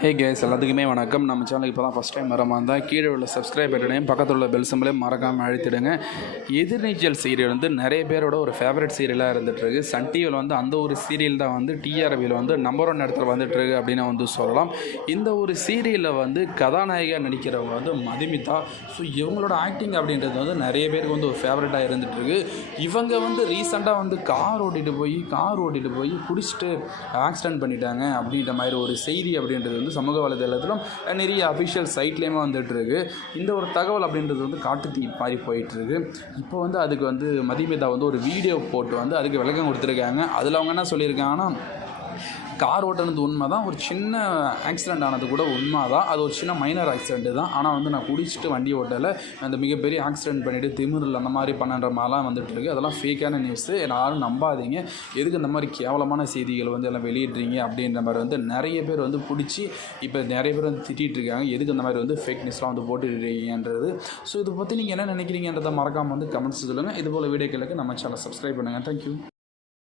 ஹே case எல்லாத்துக்குமே வணக்கம். நம்ம சேனலுக்கு இப்போ தான் ஃபஸ்ட் டைம் வர மாதிரி இருந்தால் கீழே உள்ள சப்ஸ்கிரைப் பட்டனையும் பக்கத்தில் உள்ள பெல் சிம்பிளையும் மறக்காமல் அழுத்திடுங்க. எதிர்நீச்சல் சீரியல் வந்து நிறைய பேரோட ஒரு ஃபேவரட் சீரியலாக இருந்துகிட்ருக்கு சன் டிவியில் வந்து அந்த ஒரு சீரியல் தான் வந்து டிஆர்பியில் வந்து நம்பர் ஒன் இடத்துல வந்துட்டுருக்கு அப்படின்னு வந்து சொல்லலாம். இந்த ஒரு சீரியலில் வந்து கதாநாயகா நடிக்கிறவங்க வந்து மதுமிதா. ஸோ இவங்களோட ஆக்டிங் அப்படின்றது வந்து நிறைய பேருக்கு வந்து ஒரு ஃபேவரட்டாக இருந்துகிட்ருக்கு இவங்க வந்து ரீசெண்டாக வந்து கார் ஓட்டிகிட்டு போய் கார் ஓட்டிகிட்டு போய் குடிச்சிட்டு ஆக்சிடென்ட் பண்ணிட்டாங்க அப்படின்ற மாதிரி ஒரு செய்தி அப்படின்றது வந்து சமூக வலைதளத்திலும் நிறைய அஃபிஷியல் சைட்லேயுமே வந்துட்டுருக்கு. இந்த ஒரு தகவல் அப்படின்றது வந்து காட்டு தீ மாதிரி போயிட்டுருக்கு. இப்போ வந்து அதுக்கு வந்து மதிமேதா வந்து ஒரு வீடியோ போட்டு வந்து அதுக்கு விளக்கம் கொடுத்துருக்காங்க. அதில் அவங்க என்ன சொல்லியிருக்காங்கன்னா கார் ஓட்டுனது உண்மை தான் ஒரு சின்ன ஆக்சிடென்ட் ஆனது கூட உண்மை தான் அது ஒரு சின்ன மைனர் ஆக்சிடெண்ட்டு தான். ஆனால் வந்து நான் குடிச்சிட்டு வண்டி ஓட்டலை. அந்த மிகப்பெரிய ஆக்சிடென்ட் பண்ணிவிட்டு திமிரில் அந்த மாதிரி பண்ணுற மாதிரிலாம் வந்துட்டு இருக்கு அதெல்லாம் ஃபேக்கான நியூஸு யாரும் நம்பாதீங்க. எதுக்கு இந்த மாதிரி கேவலமான செய்திகள் வந்து எல்லாம் வெளியிடுறீங்க அப்படின்ற மாதிரி வந்து நிறைய பேர் வந்து பிடிச்சி இப்போ நிறைய பேர் வந்து திட்டிகிட்டு இருக்காங்க. எதுக்கு இந்த மாதிரி வந்து ஃபேக் நியூஸ்லாம் வந்து போட்டுருக்கீங்கன்றது ஸோ இதை பற்றி நீங்கள் என்ன நினைக்கிறீங்கன்றதை மறக்காமல் வந்து கமெண்ட்ஸ் சொல்லுங்கள் இது போல் வீடியோக்களுக்கு நம்ம சேனல் சப்ஸ்கிரைப் பண்ணுங்கள் தேங்க்யூ